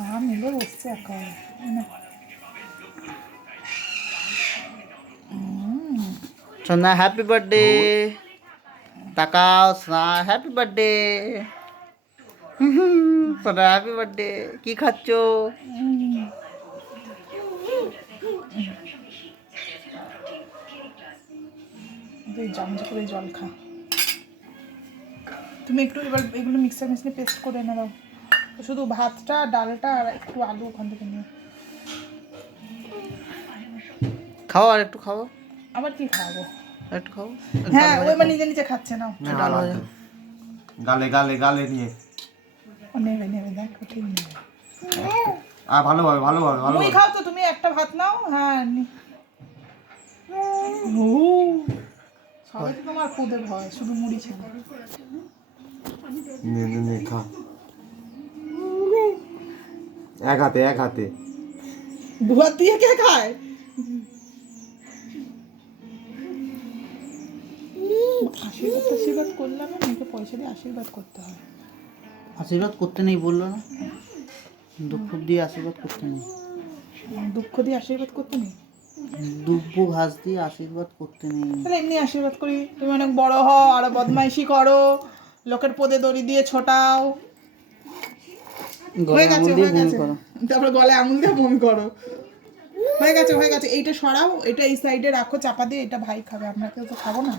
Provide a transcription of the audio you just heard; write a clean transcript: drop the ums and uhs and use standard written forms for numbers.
হ্যাঁ মিলে বসছে একা সোনা হ্যাপি বার্থডে তাকাও সোনা হ্যাপি বার্থডে সোনা হ্যাপি বার্থডে কি খাচ্ছো চামচ করে জল খা তুমি একটু এবার এগুলো মিক্সার মেশিনে পেস্ট করে এনে দাও শুধু ভাতটা ডালটা আর একটু আলু ওখান থেকে নিয়ে খাও আর একটু খাও আবার কি খাবো একটু খাও হ্যাঁ ওই মানে নিজে নিজে খাচ্ছে না গালে গালে গালে নিয়ে নেবে নেবে দেখ ঠিক নেবে ভালোভাবে ভালোভাবে তুমি ভালোভাবে খাও তো তুমি একটা ভাত নাও হ্যাঁ ও সবাই তো তোমার খুদে ভয় শুধু মুড়ি ছিল নে নে নে খা এক হাতে দুহাত দিয়ে কে খায় আশীর্বাদ করলাম না মেয়েকে পয়সা দিয়ে আশীর্বাদ করতে হয় আশীর্বাদ করতে নেই বললো না দুঃখ দিয়ে আশীর্বাদ করতে নেই দুঃখ দিয়ে আশীর্বাদ করতে নেই দুব্য ঘাস দিয়ে আশীর্বাদ করতে নেই তাহলে এমনি আশীর্বাদ করি তুমি অনেক বড় হও আরো বদমাইশি করো লোকের পদে দড়ি দিয়ে ছোটাও হয়ে গেছে তারপরে গলায় আঙুল দিয়ে বমি করো হয়ে গেছে এইটা সরাও এটা এই সাইডে রাখো চাপা দিয়ে এটা ভাই খাবে আমরা কেউ তো খাবো না